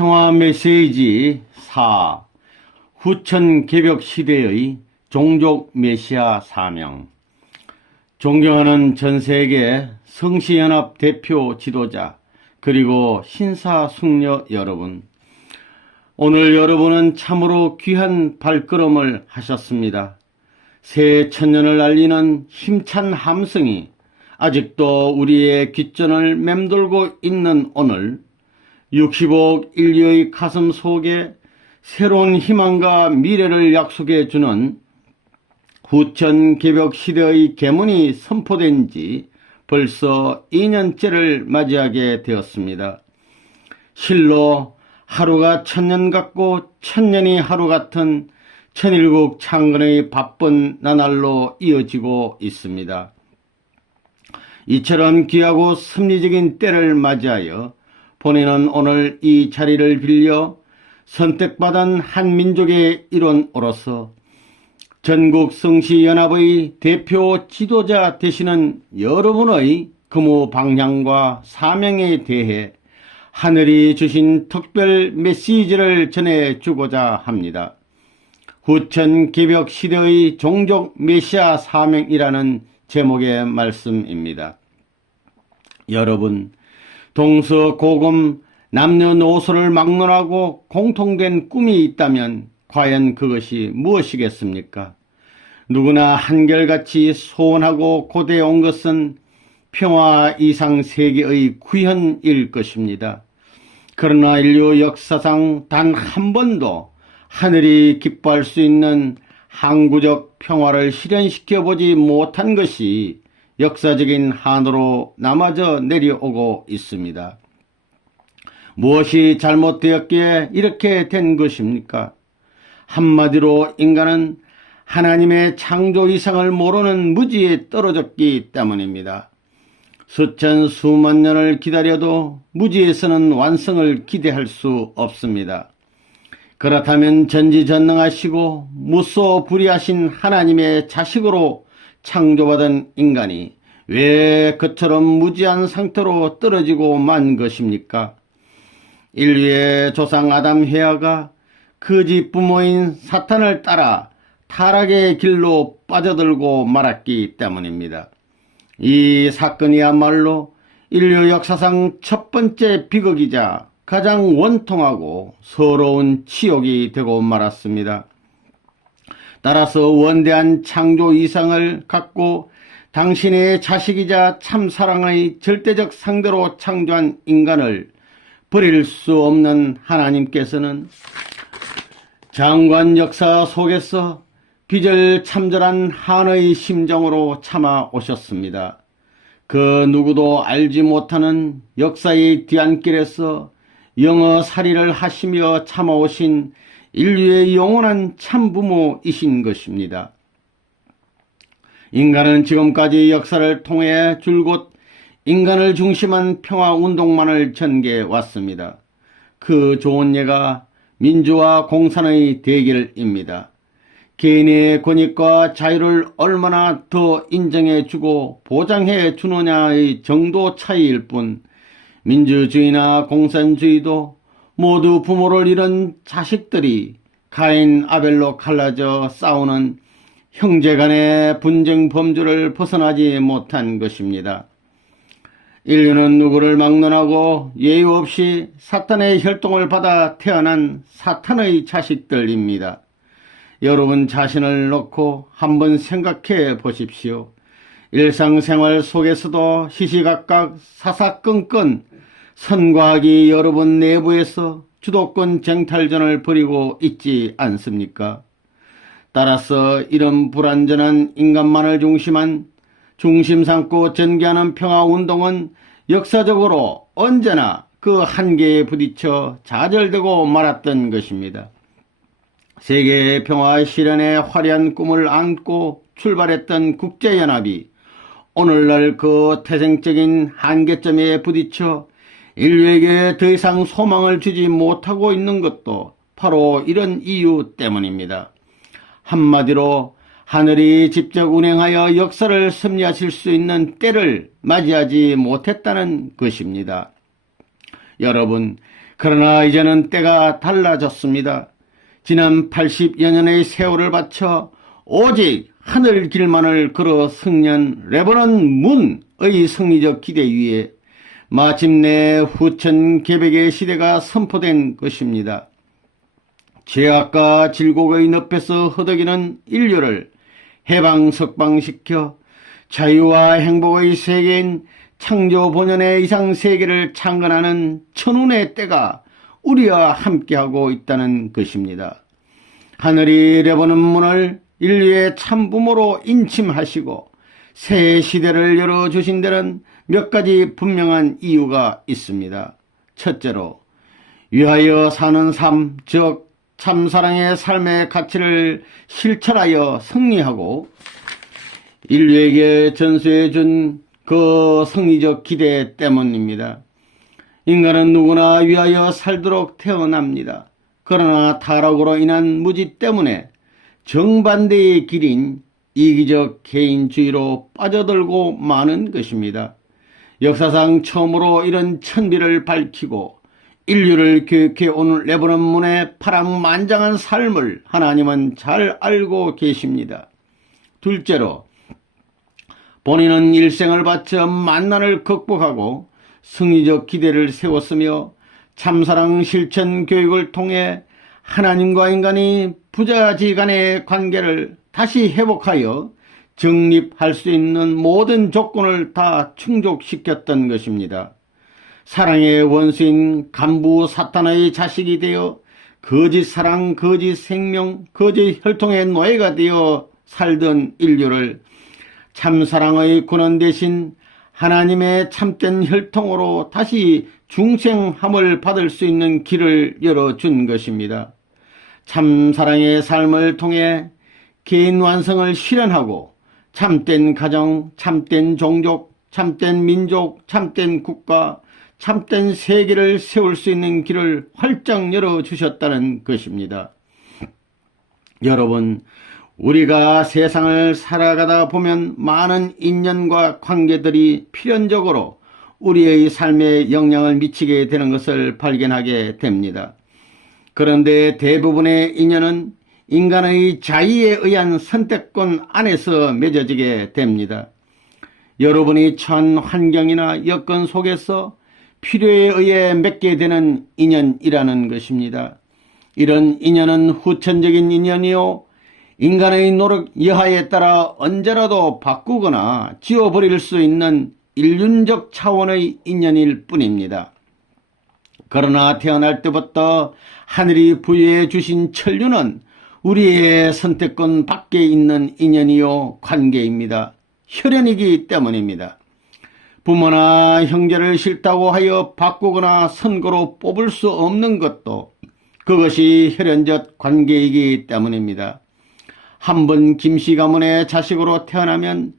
평화 메시지 4. 후천 개벽 시대의 종족 메시아 사명. 존경하는 전세계 성시연합 대표 지도자 그리고 신사숙녀 여러분, 오늘 여러분은 참으로 귀한 발걸음을 하셨습니다. 새 천년을 알리는 힘찬 함성이 아직도 우리의 귓전을 맴돌고 있는 오늘, 60억 인류의 가슴 속에 새로운 희망과 미래를 약속해 주는 후천 개벽 시대의 계문이 선포된 지 벌써 2년째를 맞이하게 되었습니다. 실로 하루가 천년 같고 천년이 하루 같은 천일국 창건의 바쁜 나날로 이어지고 있습니다. 이처럼 귀하고 섭리적인 때를 맞이하여 본인은 오늘 이 자리를 빌려 선택받은 한 민족의 일원으로서 전국 성시연합의 대표 지도자 되시는 여러분의 근무 방향과 사명에 대해 하늘이 주신 특별 메시지를 전해주고자 합니다. 후천 개벽 시대의 종족 메시아 사명이라는 제목의 말씀입니다. 여러분, 동서고금 남녀노소를 막론하고 공통된 꿈이 있다면 과연 그것이 무엇이겠습니까? 누구나 한결같이 소원하고 고대해온 것은 평화 이상 세계의 구현일 것입니다. 그러나 인류 역사상 단 한 번도 하늘이 기뻐할 수 있는 항구적 평화를 실현시켜 보지 못한 것이 역사적인 한으로 남아져 내려오고 있습니다. 무엇이 잘못되었기에 이렇게 된 것입니까? 한마디로 인간은 하나님의 창조 이상을 모르는 무지에 떨어졌기 때문입니다. 수천 수만 년을 기다려도 무지에서는 완성을 기대할 수 없습니다. 그렇다면 전지전능하시고 무소불위하신 하나님의 자식으로 창조받은 인간이 왜 그처럼 무지한 상태로 떨어지고 만 것입니까? 인류의 조상 아담 헤아가 거짓 부모인 사탄을 따라 타락의 길로 빠져들고 말았기 때문입니다. 이 사건이야말로 인류 역사상 첫 번째 비극이자 가장 원통하고 서러운 치욕이 되고 말았습니다. 따라서 원대한 창조 이상을 갖고 당신의 자식이자 참사랑의 절대적 상대로 창조한 인간을 버릴 수 없는 하나님께서는 장관 역사 속에서 비절참절한 한의 심정으로 참아 오셨습니다. 그 누구도 알지 못하는 역사의 뒤안길에서 영어살이를 하시며 참아오신 인류의 영원한 참부모이신 것입니다. 인간은 지금까지 역사를 통해 줄곧 인간을 중심한 평화운동만을 전개해 왔습니다. 그 좋은 예가 민주화 공산의 대결입니다. 개인의 권익과 자유를 얼마나 더 인정해주고 보장해주느냐의 정도 차이일 뿐, 민주주의나 공산주의도 모두 부모를 잃은 자식들이 가인 아벨로 갈라져 싸우는 형제간의 분쟁 범주를 벗어나지 못한 것입니다. 인류는 누구를 막론하고 예유 없이 사탄의 혈통을 받아 태어난 사탄의 자식들입니다. 여러분 자신을 놓고 한번 생각해 보십시오. 일상생활 속에서도 시시각각 사사건건 선과학이 여러분 내부에서 주도권 쟁탈전을 벌이고 있지 않습니까? 따라서 이런 불완전한 인간만을 중심 삼고 전개하는 평화운동은 역사적으로 언제나 그 한계에 부딪혀 좌절되고 말았던 것입니다. 세계의 평화 실현의 화려한 꿈을 안고 출발했던 국제연합이 오늘날 그 태생적인 한계점에 부딪혀 인류에게 더 이상 소망을 주지 못하고 있는 것도 바로 이런 이유 때문입니다. 한마디로 하늘이 직접 운행하여 역사를 섭리하실 수 있는 때를 맞이하지 못했다는 것입니다. 여러분, 그러나 이제는 때가 달라졌습니다. 지난 80여 년의 세월을 바쳐 오직 하늘 길만을 걸어 승리한 레버넌 문의 승리적 기대 위에 마침내 후천 개벽의 시대가 선포된 것입니다. 죄악과 질곡의 늪에서 허덕이는 인류를 해방석방시켜 자유와 행복의 세계인 창조 본연의 이상 세계를 창건하는 천운의 때가 우리와 함께하고 있다는 것입니다. 하늘이 레버넌 문을 인류의 참부모로 인침하시고 새 시대를 열어주신 데는 몇 가지 분명한 이유가 있습니다. 첫째로 위하여 사는 삶, 즉 참사랑의 삶의 가치를 실천하여 승리하고 인류에게 전수해 준 그 승리적 기대 때문입니다. 인간은 누구나 위하여 살도록 태어납니다. 그러나 타락으로 인한 무지 때문에 정반대의 길인 이기적 개인주의로 빠져들고 마는 것입니다. 역사상 처음으로 이런 천비를 밝히고 인류를 교육해 온 레버넌 문의 파랑만장한 삶을 하나님은 잘 알고 계십니다. 둘째로 본인은 일생을 바쳐 만난을 극복하고 승리적 기대를 세웠으며 참사랑 실천 교육을 통해 하나님과 인간이 부자지간의 관계를 다시 회복하여 정립할 수 있는 모든 조건을 다 충족시켰던 것입니다. 사랑의 원수인 간부 사탄의 자식이 되어 거짓 사랑, 거짓 생명, 거짓 혈통의 노예가 되어 살던 인류를 참사랑의 군원 대신 하나님의 참된 혈통으로 다시 중생함을 받을 수 있는 길을 열어준 것입니다. 참사랑의 삶을 통해 개인 완성을 실현하고 참된 가정, 참된 종족, 참된 민족, 참된 국가, 참된 세계를 세울 수 있는 길을 활짝 열어주셨다는 것입니다. 여러분, 우리가 세상을 살아가다 보면 많은 인연과 관계들이 필연적으로 우리의 삶에 영향을 미치게 되는 것을 발견하게 됩니다. 그런데 대부분의 인연은 인간의 자의에 의한 선택권 안에서 맺어지게 됩니다. 여러분이 처한 환경이나 여건 속에서 필요에 의해 맺게 되는 인연이라는 것입니다. 이런 인연은 후천적인 인연이요, 인간의 노력 여하에 따라 언제라도 바꾸거나 지워버릴 수 있는 일륜적 차원의 인연일 뿐입니다. 그러나 태어날 때부터 하늘이 부여해 주신 천륜은 우리의 선택권 밖에 있는 인연이요 관계입니다. 혈연이기 때문입니다. 부모나 형제를 싫다고 하여 바꾸거나 선거로 뽑을 수 없는 것도 그것이 혈연적 관계이기 때문입니다. 한번 김씨 가문의 자식으로 태어나면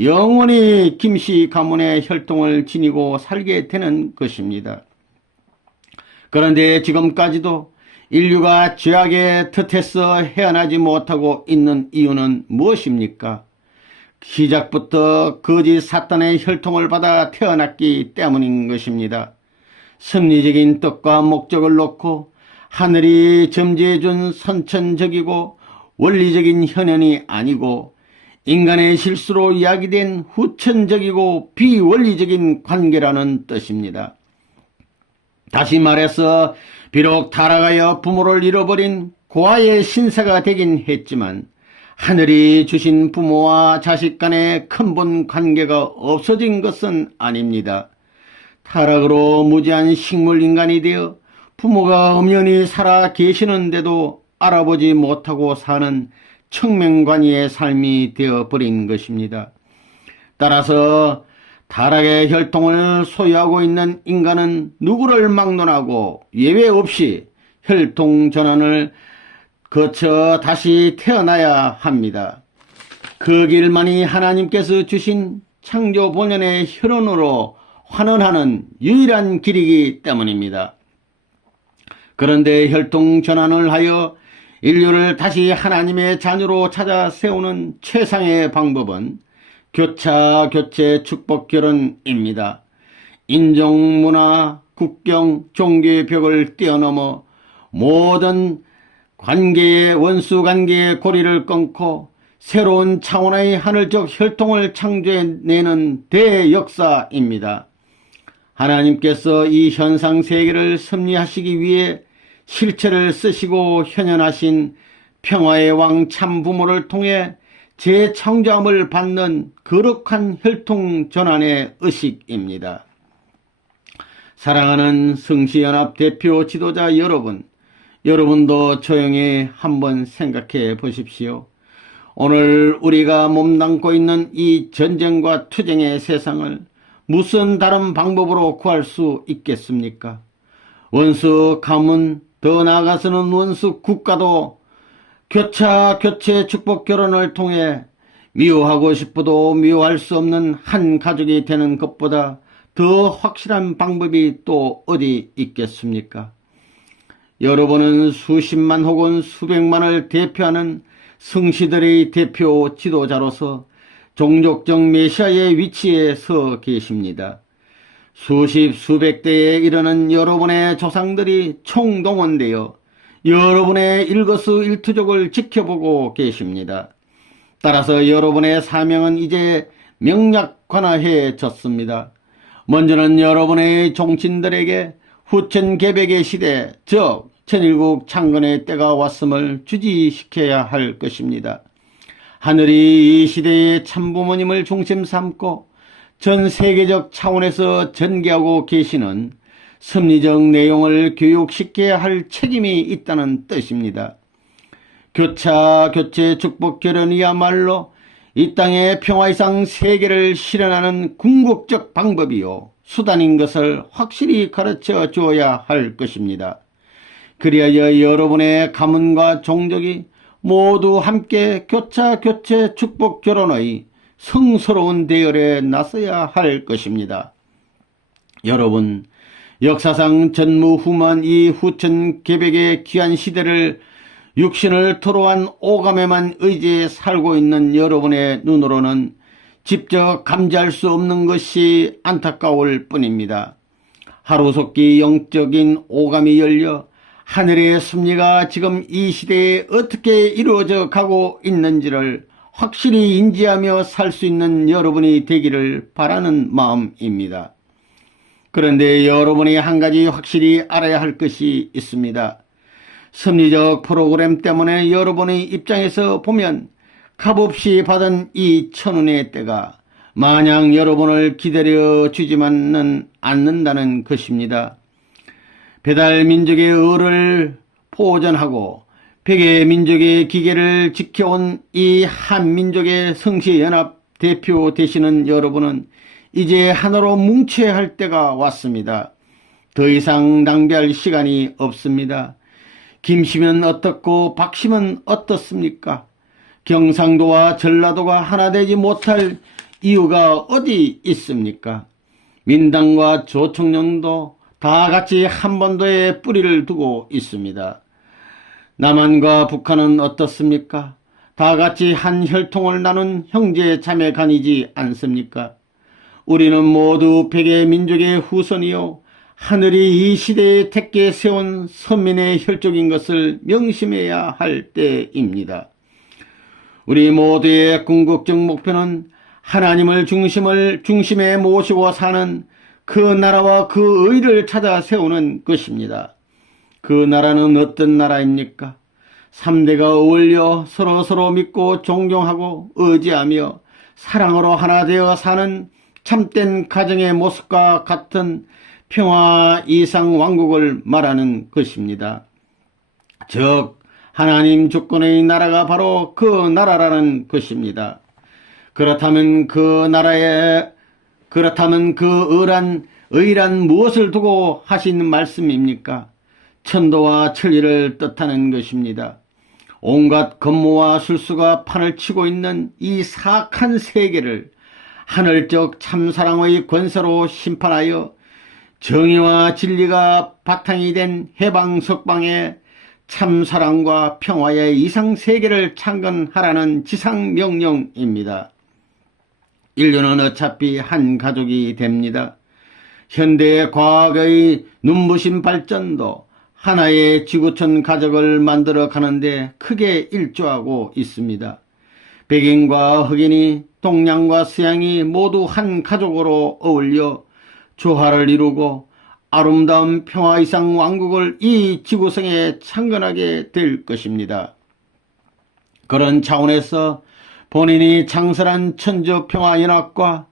영원히 김씨 가문의 혈통을 지니고 살게 되는 것입니다. 그런데 지금까지도 인류가 죄악의 덫에서 헤어나지 못하고 있는 이유는 무엇입니까? 시작부터 거짓 사탄의 혈통을 받아 태어났기 때문인 것입니다. 섭리적인 뜻과 목적을 놓고 하늘이 점지해준 선천적이고 원리적인 현현이 아니고 인간의 실수로 이야기된 후천적이고 비원리적인 관계라는 뜻입니다. 다시 말해서 비록 타락하여 부모를 잃어버린 고아의 신세가 되긴 했지만 하늘이 주신 부모와 자식 간의 근본 관계가 없어진 것은 아닙니다. 타락으로 무지한 식물인간이 되어 부모가 엄연히 살아 계시는데도 알아보지 못하고 사는 청명관이의 삶이 되어버린 것입니다. 따라서 타락의 혈통을 소유하고 있는 인간은 누구를 막론하고 예외 없이 혈통 전환을 거쳐 다시 태어나야 합니다. 그 길만이 하나님께서 주신 창조 본연의 혈연으로 환원하는 유일한 길이기 때문입니다. 그런데 혈통 전환을 하여 인류를 다시 하나님의 자녀로 찾아 세우는 최상의 방법은 교차, 교체, 축복, 결혼입니다. 인종, 문화, 국경, 종교의 벽을 뛰어넘어 모든 관계의 원수 관계의 고리를 끊고 새로운 차원의 하늘적 혈통을 창조해내는 대역사입니다. 하나님께서 이 현상 세계를 섭리하시기 위해 실체를 쓰시고 현현하신 평화의 왕 참부모를 통해 재창조함을 받는 거룩한 혈통 전환의 의식입니다. 사랑하는 성시연합 대표 지도자 여러분, 여러분도 조용히 한번 생각해 보십시오. 오늘 우리가 몸담고 있는 이 전쟁과 투쟁의 세상을 무슨 다른 방법으로 구할 수 있겠습니까? 원수 가문, 더 나아가서는 원수 국가도 교체 축복 결혼을 통해 미워하고 싶어도 미워할 수 없는 한 가족이 되는 것보다 더 확실한 방법이 또 어디 있겠습니까? 여러분은 수십만 혹은 수백만을 대표하는 성시들의 대표 지도자로서 종족적 메시아의 위치에 서 계십니다. 수십 수백 대에 이르는 여러분의 조상들이 총동원되어 여러분의 일거수일투족을 지켜보고 계십니다. 따라서 여러분의 사명은 이제 명약관화해졌습니다. 먼저는 여러분의 종친들에게 후천개백의 시대, 즉 천일국 창건의 때가 왔음을 주지시켜야 할 것입니다. 하늘이 이 시대의 참부모님을 중심 삼고 전 세계적 차원에서 전개하고 계시는 섭리적 내용을 교육시켜야 할 책임이 있다는 뜻입니다. 교체 축복 결혼이야말로 이 땅의 평화이상 세계를 실현하는 궁극적 방법이요 수단인 것을 확실히 가르쳐 주어야 할 것입니다. 그리하여 여러분의 가문과 종족이 모두 함께 교체 축복 결혼의 성스러운 대열에 나서야 할 것입니다. 여러분, 역사상 전무후무한 이 후천개백의 귀한 시대를 육신을 토로한 오감에만 의지해 살고 있는 여러분의 눈으로는 직접 감지할 수 없는 것이 안타까울 뿐입니다. 하루속히 영적인 오감이 열려 하늘의 섭리가 지금 이 시대에 어떻게 이루어져 가고 있는지를 확실히 인지하며 살 수 있는 여러분이 되기를 바라는 마음입니다. 그런데 여러분이 한 가지 확실히 알아야 할 것이 있습니다. 섭리적 프로그램 때문에 여러분의 입장에서 보면 값없이 받은 이 천운의 때가 마냥 여러분을 기다려 주지만은 않는다는 것입니다. 배달민족의 의를 보존하고 백의 민족의 기계를 지켜온 이 한민족의 성시연합 대표 되시는 여러분은 이제 하나로 뭉쳐야 할 때가 왔습니다. 더 이상 낭비할 시간이 없습니다. 김씨면 어떻고 박씨면 어떻습니까? 경상도와 전라도가 하나 되지 못할 이유가 어디 있습니까? 민당과 조청령도 다 같이 한반도에 뿌리를 두고 있습니다. 남한과 북한은 어떻습니까? 다 같이 한 혈통을 나눈 형제 자매 간이지 않습니까? 우리는 모두 백의 민족의 후손이요 하늘이 이 시대에 택게 세운 선민의 혈족인 것을 명심해야 할 때입니다. 우리 모두의 궁극적 목표는 하나님을 중심에 모시고 사는 그 나라와 그 의를 찾아 세우는 것입니다. 그 나라는 어떤 나라입니까? 3대가 어울려 서로 믿고 존경하고 의지하며 사랑으로 하나 되어 사는 참된 가정의 모습과 같은 평화 이상 왕국을 말하는 것입니다. 즉 하나님 주권의 나라가 바로 그 나라라는 것입니다. 그렇다면 그 의란 무엇을 두고 하신 말씀입니까? 천도와 천리를 뜻하는 것입니다. 온갖 건모와 술수가 판을 치고 있는 이 사악한 세계를 하늘적 참사랑의 권세로 심판하여 정의와 진리가 바탕이 된 해방석방에 참사랑과 평화의 이상세계를 창건하라는 지상명령입니다. 인류는 어차피 한 가족이 됩니다. 현대 과학의 눈부신 발전도 하나의 지구촌 가족을 만들어 가는데 크게 일조하고 있습니다. 백인과 흑인이, 동양과 서양이 모두 한 가족으로 어울려 조화를 이루고 아름다운 평화 이상 왕국을 이 지구상에 창건하게 될 것입니다. 그런 차원에서 본인이 창설한 천주평화연합과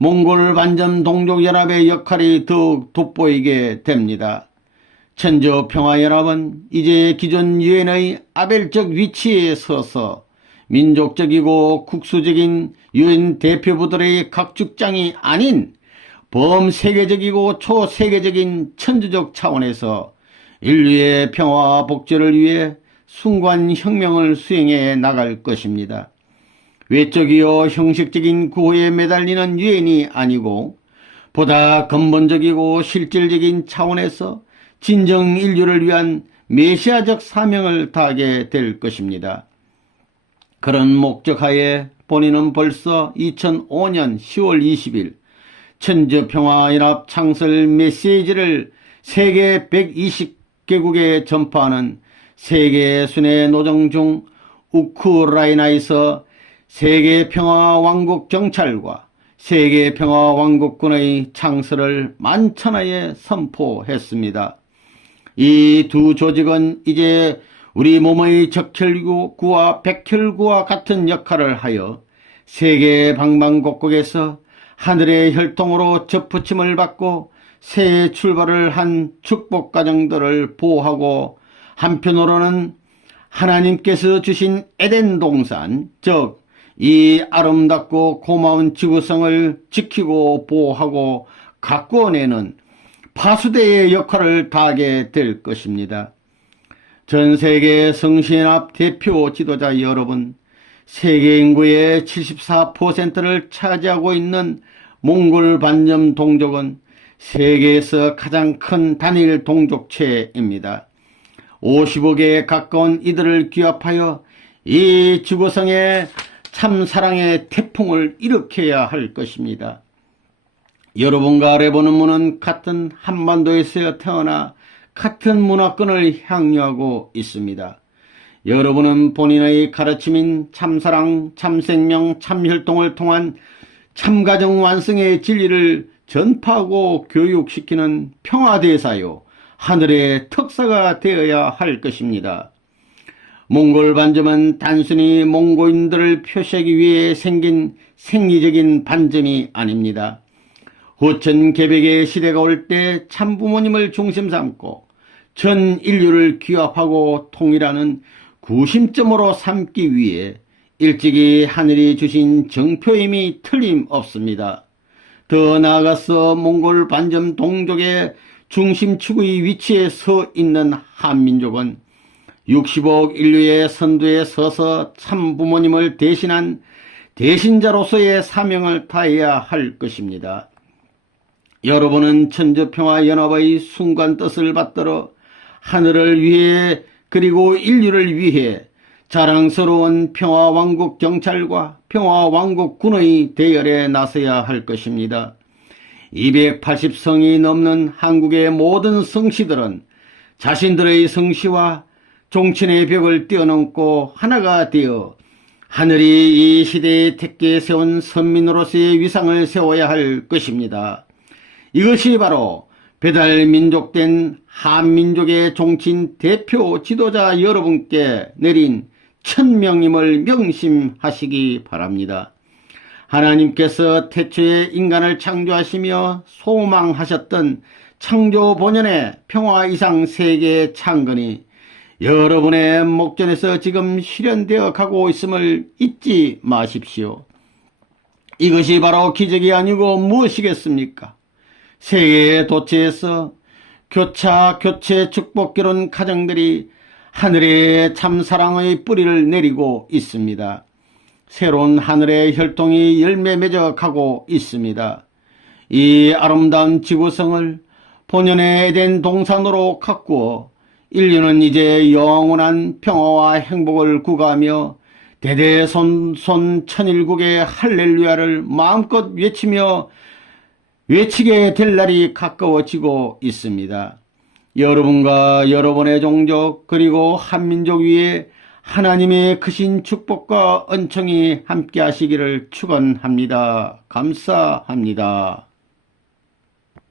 몽골 반점동족연합의 역할이 더욱 돋보이게 됩니다. 천주평화연합은 이제 기존 유엔의 아벨적 위치에 서서 민족적이고 국수적인 유엔 대표부들의 각축장이 아닌 범세계적이고 초세계적인 천주적 차원에서 인류의 평화와 복제를 위해 숭고한 혁명을 수행해 나갈 것입니다. 외적이요 형식적인 구호에 매달리는 유엔이 아니고 보다 근본적이고 실질적인 차원에서 진정 인류를 위한 메시아적 사명을 다하게 될 것입니다. 그런 목적하에 본인은 벌써 2005년 10월 20일 천주평화연합 창설 메시지를 세계 120개국에 전파하는 세계 순회 노정 중 우크라이나에서 세계평화왕국 정찰과 세계평화왕국군의 창설을 만천하에 선포했습니다. 이 두 조직은 이제 우리 몸의 적혈구와 백혈구와 같은 역할을 하여 세계 방방곡곡에서 하늘의 혈통으로 접붙임을 받고 새 출발을 한 축복 가정들을 보호하고 한편으로는 하나님께서 주신 에덴 동산, 즉 이 아름답고 고마운 지구성을 지키고 보호하고 가꾸어내는 파수대의 역할을 다하게 될 것입니다. 전세계 성신연합 대표 지도자 여러분, 세계 인구의 74%를 차지하고 있는 몽골 반점 동족은 세계에서 가장 큰 단일 동족체입니다. 50억에 가까운 이들을 규합하여 이 지구성에 참 사랑의 태풍을 일으켜야 할 것입니다. 여러분과 레바논은 같은 한반도에서 태어나 같은 문화권을 향유하고 있습니다. 여러분은 본인의 가르침인 참사랑, 참생명, 참혈통을 통한 참가정 완성의 진리를 전파하고 교육시키는 평화대사요, 하늘의 특사가 되어야 할 것입니다. 몽골 반점은 단순히 몽고인들을 표시하기 위해 생긴 생리적인 반점이 아닙니다. 호천개벽의 시대가 올 때 참부모님을 중심 삼고 전 인류를 규합하고 통일하는 구심점으로 삼기 위해 일찍이 하늘이 주신 정표임이 틀림없습니다. 더 나아가서 몽골 반점 동족의 중심축의 위치에 서 있는 한민족은 60억 인류의 선두에 서서 참부모님을 대신한 대신자로서의 사명을 다해야 할 것입니다. 여러분은 천주평화연합의 순간 뜻을 받들어 하늘을 위해 그리고 인류를 위해 자랑스러운 평화왕국 정찰과 평화왕국군의 대열에 나서야 할 것입니다. 280성이 넘는 한국의 모든 성씨들은 자신들의 성씨와 종친의 벽을 뛰어넘고 하나가 되어 하늘이 이 시대에 택게 세운 선민으로서의 위상을 세워야 할 것입니다. 이것이 바로 배달민족된 한민족의 종친 대표 지도자 여러분께 내린 천명임을 명심하시기 바랍니다. 하나님께서 태초에 인간을 창조하시며 소망하셨던 창조 본연의 평화 이상 세계의 창건이 여러분의 목전에서 지금 실현되어 가고 있음을 잊지 마십시오. 이것이 바로 기적이 아니고 무엇이겠습니까? 세계의 도처에서 교체 축복 결혼 가정들이 하늘의 참사랑의 뿌리를 내리고 있습니다. 새로운 하늘의 혈통이 열매 맺어 가고 있습니다. 이 아름다운 지구성을 본연의 에덴 동산으로 가꾸어 인류는 이제 영원한 평화와 행복을 구가하며 대대손손 천일국의 할렐루야를 마음껏 외치며 외치게 될 날이 가까워지고 있습니다. 여러분과 여러분의 종족 그리고 한민족 위에 하나님의 크신 축복과 은총이 함께 하시기를 축원합니다. 감사합니다.